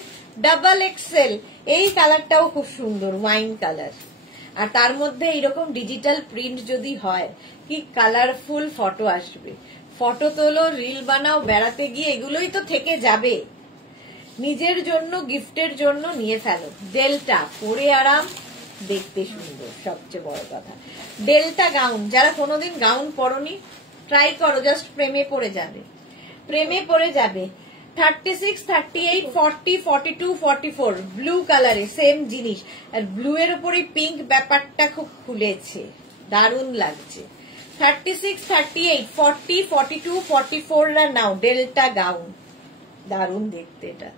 double XL. এই কালারটাও খুব সুন্দর, ওয়াইন কালার, আর তার মধ্যে এইরকম ডিজিটাল প্রিন্ট যদি হয়, কি কালারফুল ফটো আসবে। ফটো তোলো, রিল বানাও, বেড়াতে গিয়ে এগুলোই তো থেকে যাবে। নিজের জন্য, গিফটের জন্য নিয়ে ফেলো। ডেল্টা পরে আরাম, দেখতে সুন্দর, সবচেয়ে বড় কথা। ডেল্টা গাউন, যারা কোনোদিন গাউন পরনি ট্রাই করো, জাস্ট প্রেমে পড়ে যাবে, প্রেমে পড়ে যাবে। 36, 38, 40, 42, 44 ব্লু কালারে, সেম জিনিস, আর ব্লু এর উপরে পিঙ্ক ব্যাপারটা খুব খুলেছে, দারুণ লাগছে। 36, 38, 40, 42, 44 রা নাও, ডেল্টা গাউন, দারুণ দেখতে এটা।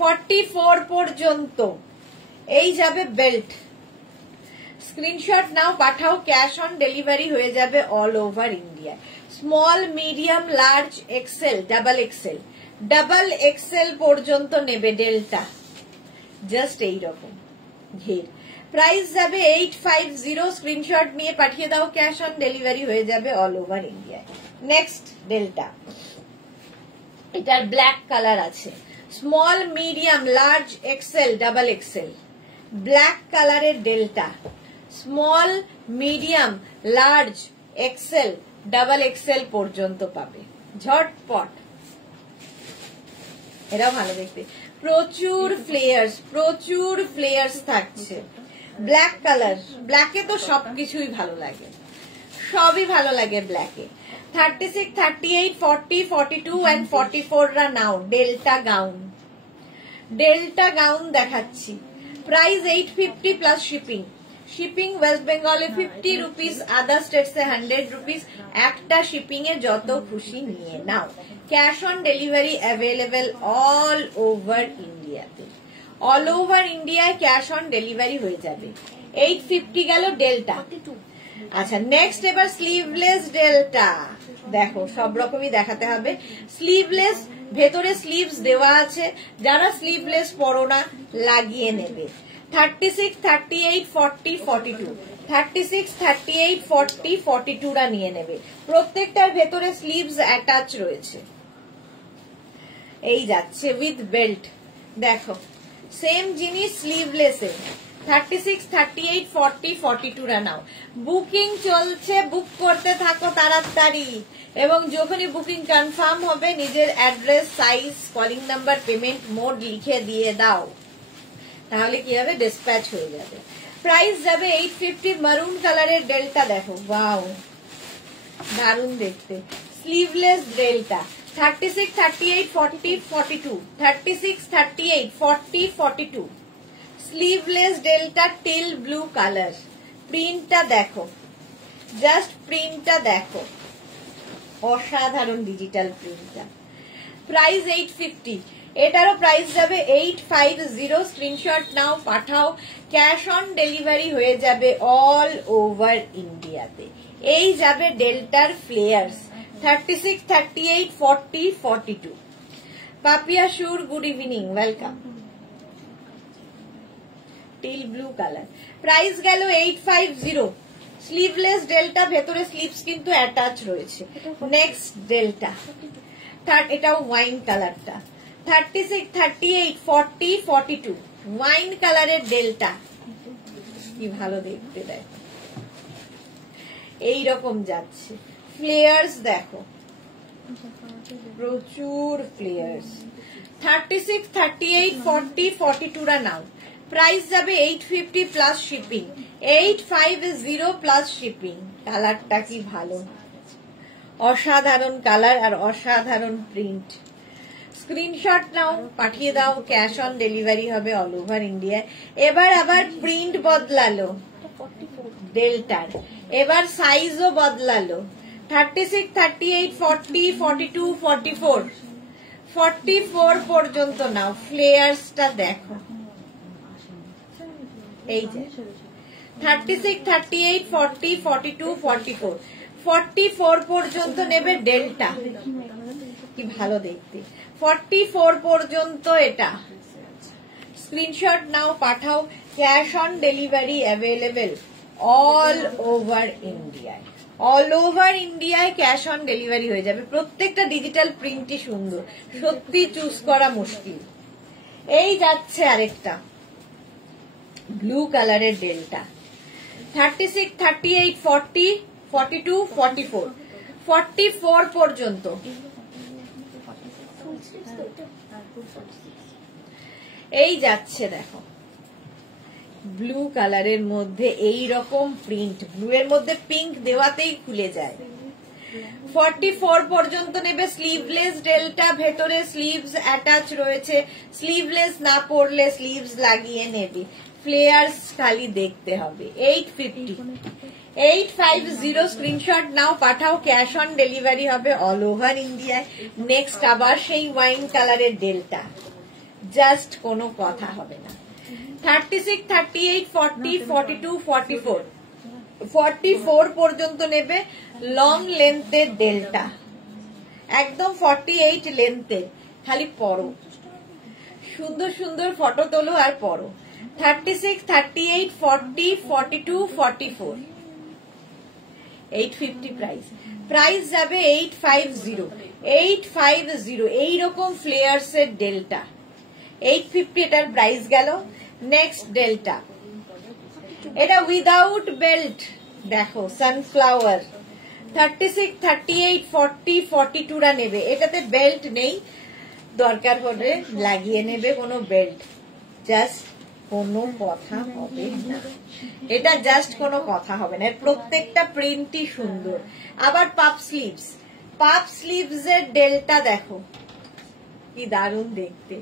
44 পর্যন্ত এই যাবে বেল্ট। স্ক্রিনশট নাও, পাঠাও, ক্যাশ অন ডেলিভারি হয়ে যাবে all over India. Small, medium, large, XL, double XL, double XL পর্যন্ত নেবে ডেল্টা। জাস্ট এইরকম ঘের। প্রাইস যাবে 850। স্ক্রিনশট নিয়ে পাঠিয়ে দাও, ক্যাশ অন ডেলিভারি হয়ে যাবে all over India. Next delta, এটার ব্ল্যাক কালার আছে, small, medium, large, XL, double XL, black কালারের delta, small, medium, large, XL, double XL পর্যন্ত পাবে। ঝটপট, এরা ভালো দেখতে, প্রচুর ফ্লেয়ার্স, প্রচুর ফ্লেয়ার্স থাকছে। ব্ল্যাক কালার, ব্ল্যাকে তো সবকিছুই ভালো লাগে, সবই ভালো লাগে ব্ল্যাকে। 36, 38, 40, 42 and 44 রা নাও, ডেল্টা গাউন, ডেল্টা গাউন দেখাচ্ছি। Price 850 plus shipping. Shipping west বেঙ্গলে 50 রুপিস, আদার স্টেটসে 100 রুপিস। একটা শিপিং এ যত খুশি নিয়ে নাও। Cash on delivery available all over ইন্ডিয়াতে, অল ওভার ইন্ডিয়ায় ক্যাশ অন ডেলিভারি হয়ে যাবে। 850 গেল ডেল্টা। আচ্ছা, নেক্সট এবার স্লিভলেস ডেল্টা। দেখো সব রকমই দেখাতে হবে। স্লিভলেস, ভেতরে স্লিভস দেওয়া আছে, যারা স্লিভলেস পরো না লাগিয়ে নেবে। 36, 38, 40, 42, 36, 38, 40, 42 রা নিয়ে নেবে। প্রত্যেকটার ভেতরে স্লিভস অ্যাটাচ রয়েছে। এই যাচ্ছে উইথ বেল্ট। দেখো সেম জিনিস স্লিভলেসে, 36, 38, 40, 42 নাও। বুকিং চলছে, বুক করতে থাকো তাড়াতাড়ি, এবং যখনই বুকিং কনফার্ম হবে নিজের address, size, calling number, payment mode লিখে দিয়ে দাও, তাহলে কি হবে, ডিসপ্যাচ হয়ে যাবে। প্রাইস যাবে 850। মারুন কালারের ডেল্টা দেখো, ওয়াও দারুণ দেখতে। Sleeveless delta 36, 38, 40, 42, 36, 38, 40, 42। Sleeveless delta teal blue colour. প্রিন্টটা দেখো, জাস্ট প্রিন্টটা দেখো, অসাধারণ ডিজিটাল প্রিন্টটা। প্রাইস 850। এটারও প্রাইস যাবে 850। স্ক্রিনশট নাও, পাঠাও। ক্যাশ অন ডেলিভারি হয়ে যাবে অল ওভার ইন্ডিয়াতে। এই যাবে ডেল্টার ফ্লেয়ার্স 36, 38, 40, 42। পাপিয়া সুর, good evening, welcome. Teal blue colour, price গেল 850। স্লিভলেস ডেল্টা, ভেতরে স্লিভস কিন্তু অ্যাটাচ রয়েছে। নেক্সট ডেল্টা, এটাও ওয়াইন কালারটা 36, 38, 40, 42। ওয়াইন কালারের ডেল্টা কি ভালো দেখতে, দেখো এইরকম যাচ্ছে। ফ্লেয়ার্স দেখো, প্রচুর ফ্লেয়ার্স। 36, 38, 40, 42 নাও। প্রাইস যাবে 850 প্লাস শিপিং। 850 plus shipping. কালারটা কি ভালো, অসাধারণ কালার আর অসাধারণ প্রিন্ট। স্ক্রিনশট নাও, পাঠিয়ে দাও। ক্যাশ অন ডেলিভারি হবে অল ওভার ইন্ডিয়া। এবার আবার প্রিন্ট বদলালো ডেল্টার, এবার সাইজও বদলালো। 36, 38, 40, 42, 44, 44 পর্যন্ত নাও। ফ্লেয়ার্সটা দেখো, এই যে 36, 38, 40, 42, 44, 44 পর্যন্ত নেবে ডেল্টা, কি ভালো দেখতে। 44 পর্যন্ত এটা। স্ক্রিনশট নাও, পাঠাও। Cash on delivery available all over ইন্ডিয়ায়। অল ওভার ইন্ডিয়ায় ক্যাশ অন ডেলিভারি হয়ে যাবে। প্রত্যেকটা ডিজিটাল প্রিন্টই সুন্দর, সত্যি চুজ করা মুশকিল। এই যাচ্ছে আরেকটা ব্লু কালারের ডেল্টা 36, 38, 40, 42, 44, 44 পর্যন্ত। এই যাচ্ছে দেখো ব্লু কালারের মধ্যে এই রকম প্রিন্ট, ব্লু এর মধ্যে পিঙ্ক দেওয়াতেই খুলে যায়। 44 পর্যন্ত নেবে। স্লিভলেস ডেল্টা, ভেতরে স্লিভস অ্যাটাচ রয়েছে। স্লিভলেস না পরলে স্লিভস লাগিয়ে নেবে। ফ্লেয়ার্স খালি দেখতে হবে। 850, 850। স্ক্রিনশট নাও, পাঠাও। ক্যাশ অন ডেলিভারি হবে অল ওভার ইন্ডিয়ায়। নেক্সট আবার সেই ওয়াইন কালারের ডেল্টা, জাস্ট কোনো কথা হবে না। 36, 38, 40, 42, 44, 44 পর্যন্ত নেবে। লং লেন্থের ডেল্টা, একদম 48 লেন্থের। খালি পরো, সুন্দর সুন্দর ফটো তোলো আর পরো। 36, 38, 40, 42, 44, 850 প্রাইস। প্রাইস যাবে 850, 850। এইরকম ফ্লেয়ার্স এর ডেল্টা 850, এটার প্রাইস গেল। নেক্সট ডেল্টা, এটা উইদাউট বেল্ট দেখো, সানফ্লাওয়ার 36, 38, 40, 42 নেবে। এটাতে বেল্ট নেই, দরকার হলে লাগিয়ে নেবে কোনো বেল্ট, জাস্ট কোনো কথা হবে না। এটা জাস্ট কোনো কথা হবে না। প্রত্যেকটা প্রিন্টই সুন্দর। আবার পাপ স্লিভস, পাপ স্লিভস এর ডেল্টা দেখো কি দারুণ দেখতে।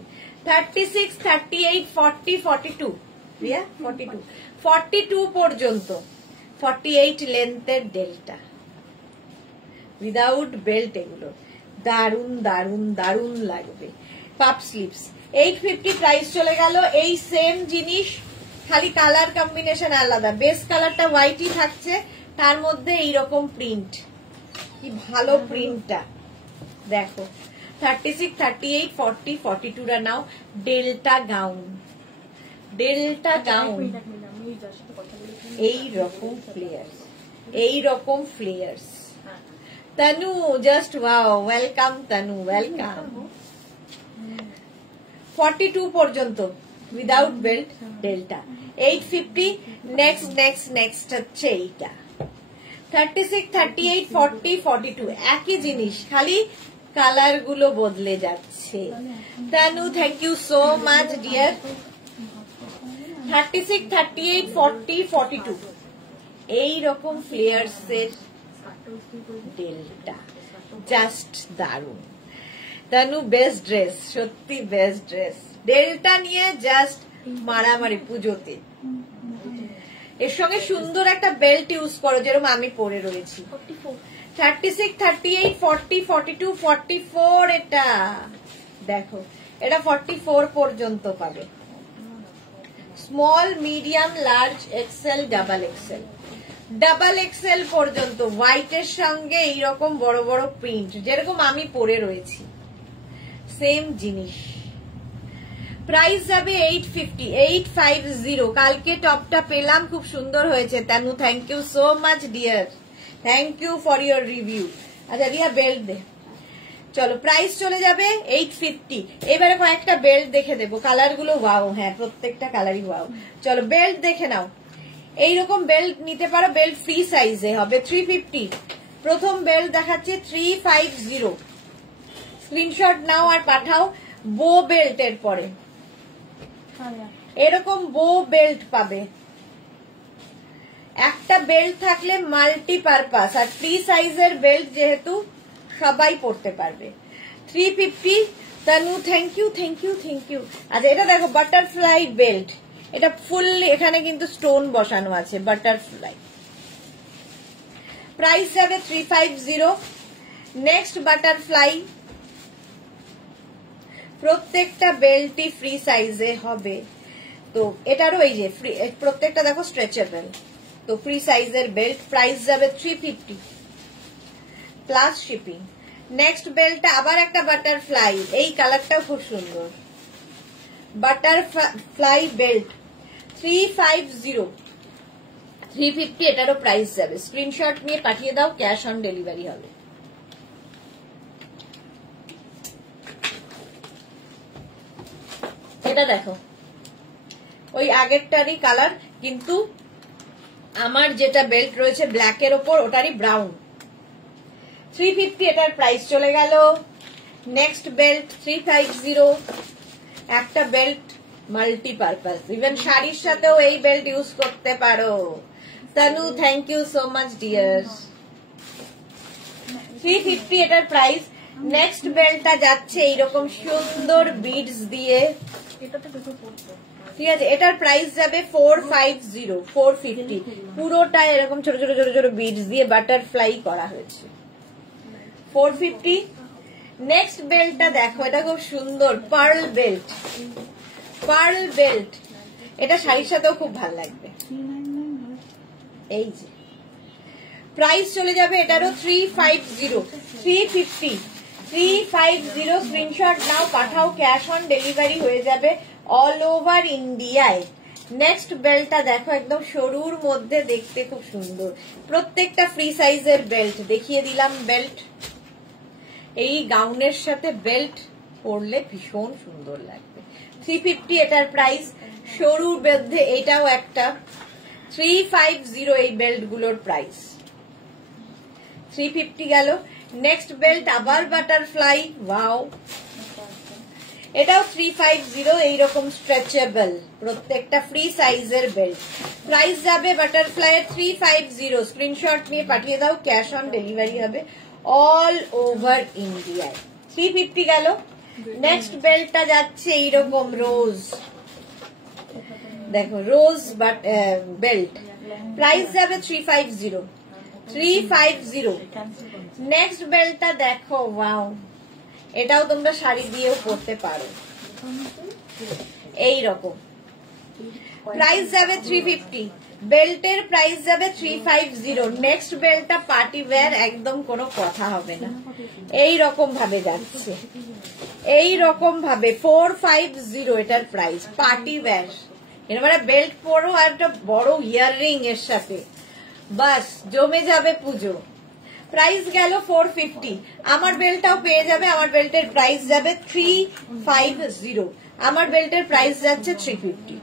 36, 38, 40, 42, 42, 42 পর্যন্ত। 48 লেন্থের ডেল্টা উইদাউট বেল্ট। এগুলো দারুণ দারুণ দারুণ লাগবে। পাপ স্লিভস 850 প্রাইস চলে গেল। এই সেম জিনিস, খালি কালার কম্বিনেশন আলাদা। বেস কালারটা হোয়াইটই থাকছে, তার মধ্যে এইরকম প্রিন্ট, কি ভালো প্রিন্টটা দেখো। 36, 38, 40, 42 নাও। ডেল্টা গাউন, ডেল্টা গাউন, এই রকম ফ্লেয়ার্স, এই রকম ফ্লেয়ার্স। তনু জাস্ট ওয়াও, ওয়েলকাম তনু, ওয়েলকাম। 42 পর্যন্ত, উইদাউট বেল্ট ডেল্টা 850। নেক্সট হচ্ছে এইটা 36, 38, 40, 42 একই জিনিস, খালি কালার গুলো বদলে যাচ্ছে। Tanu thank you so much dear. 36, 38, 40, 42 এইরকম ফ্লেয়ার্স এর ডেল্টা জাস্ট দারুন। তানু বেস্ট ড্রেস, সত্যি বেস্ট ড্রেস। ডেল্টা নিয়ে জাস্ট মারামারি পুজোতে। এর সঙ্গে সুন্দর একটা বেল্ট ইউজ করো, যেরকম আমি পরে রয়েছি। 36, 38, 40, 42, 44 এটা দেখো, এটা 44 পর্যন্ত পাবে। Small, medium, large, XL, double XL পর্যন্ত হোয়াইটের সঙ্গে এইরকম বড় বড় প্রিন্ট, যেরকম আমি পরে রয়েছি সেম জিনিস। প্রাইস যাবে 850, 850। কালকে টপটা পেলাম, খুব সুন্দর হয়েছে। Tanu thank you so much dear, thank you for your review. আচ্ছা রিয়া বেল্ট দে। চলো প্রাইস চলে যাবে 850। এবারে কয়েকটা বেল্ট দেখে দেবো, কালার গুলো ওয়াও, হ্যাঁ প্রত্যেকটা কালারই ওয়াও। চলো বেল্ট দেখে নাও, এইরকম বেল্ট নিতে পারো, বেল্ট ফ্রি সাইজে হবে 350। প্রথম বেল্ট দেখাচ্ছে 350, স্ক্রিনশট নাও আর পাঠাও। বো বেল্ট এর পরে এরকম বো বেল্ট পাবে। একটা বেল্ট থাকলে মাল্টিপারপাস, আর ফ্রি সাইজের বেল্ট যেহেতু সবাই পড়তে পারবে। 350। Tanu thank you thank you thank you. আচ্ছা এটা দেখো বাটারফ্লাই বেল্ট, এটা ফুললি এখানে কিন্তু স্টোন বসানো আছে, বাটারফ্লাই। প্রাইস যাবে 350। নেক্সট বাটারফ্লাই, প্রত্যেকটা বেল্টই ফ্রি সাইজে হবে। তো এটারও এই যে ফ্রি, প্রত্যেকটা দেখো স্ট্রেচেবল, তো ফ্রি সাইজের বেল্ট। প্রাইস যাবে 350 প্লাস শিপিং। নেক্সট বেল্টটা আবার একটা বাটারফ্লাই, এই কালারটাও খুব সুন্দর, বাটারফ্লাই বেল্ট 350, 350 এটারও প্রাইস যাবে। স্ক্রিনশট নিয়ে পাঠিয়ে দাও, ক্যাশ অন ডেলিভারি হবে। এটা দেখো ওই আগেরটারই কালার, কিন্তু আমার যেটা বেল্ট রয়েছে ব্ল্যাক এর ওপর ওটারই ব্রাউন। 350 এটার প্রাইস চলে গেল। নেক্সট বেল্ট 350, একটা বেল্ট মাল্টিপারপাস, ইভেন শাড়ির সাথেও এই বেল্ট ইউজ করতে পারো। Tanu thank you so much dear. 350 এটার প্রাইস। নেক্সট বেল্টটা যাচ্ছে এইরকম সুন্দর বিডস দিয়ে, ঠিক আছে। এটার প্রাইস যাবে 450, 450। পুরোটা এরকম ছোট ছোট ছোট ছোট বিডস দিয়ে বাটারফ্লাই করা হয়েছে, 450। নেক্সট বেল্টটা দেখো, এটা খুব সুন্দর পার্ল বেল্ট, পার্ল বেল্ট। এটা শাড়ির সাথেও খুব ভালো লাগবে। এই যে প্রাইস চলে যাবে এটারও 350, 350, 350। স্ক্রিনশট নাও পাঠাও, ক্যাশ অন ডেলিভারি হয়ে যাবে অল ওভার ইন্ডিয়ায়। নেক্সট বেল্টটা দেখো, একদম সরুর মধ্যে, দেখতে খুব সুন্দর। প্রত্যেকটা ফ্রি সাইজের বেল্ট দেখিয়ে দিলাম। বেল্ট এই গাউনের সাথে বেল্ট পরলে ভীষণ সুন্দর লাগবে। 350 এটার প্রাইস। সরুর মধ্যে এটাও একটা 350, এই বেল্ট গুলোর প্রাইস 350 গেল। নেক্সট বেল্ট আবার বাটারফ্লাই, ওয়াও, এটাও 350, এইরকম স্ট্রেচেবল, প্রত্যেকটা ফ্রি সাইজের বেল্ট। প্রাইস যাবে বাটারফ্লাই এর 350। স্ক্রিনশট নিয়ে পাঠিয়ে দাও, ক্যাশ অন ডেলিভারি হবে অল ওভার ইন্ডিয়ায়। 350 গেল। নেক্সট বেল্টটা যাচ্ছে এইরকম রোজ, দেখো রোজ বেল্ট, প্রাইস যাবে 350, 350। নেক্সট বেল্টটা দেখো, ওয়াও, এটাও তোমরা শাড়ি দিয়েও পরতে পারো, এই রকম। প্রাইস যাবে 350, বেল্টের প্রাইস যাবে 350। নেক্সট বেল্টটা পার্টি ওয়্যার, একদম কোনো কথা হবে না, এই রকম ভাবে যাচ্ছে, এই রকম ভাবে 450 এটার প্রাইস। পার্টি ওয়্যার, এবারে বেল্ট পরো আর একটা বড় ইয়াররিং এর সাথে, বাস জমে যাবে পুজো। প্রাইস গেল 450, আমার বেল্টটাও পেয়ে যাবে, আমার বেল্টের প্রাইস যাবে 350, আমার বেল্টের প্রাইস যাচ্ছে 350।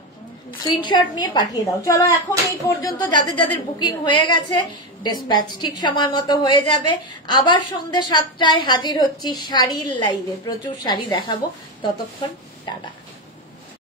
স্ক্রিনশট নিয়ে পাঠিয়ে দাও। চলো এখন এই পর্যন্ত, যাদের যাদের বুকিং হয়ে গেছে ডিসপ্যাচ ঠিক সময় মতো হয়ে যাবে। আবার সন্ধ্যে 7টায় হাজির হচ্ছি শাড়ির লাইভে, প্রচুর শাড়ি দেখাবো। ততক্ষণ টাটা।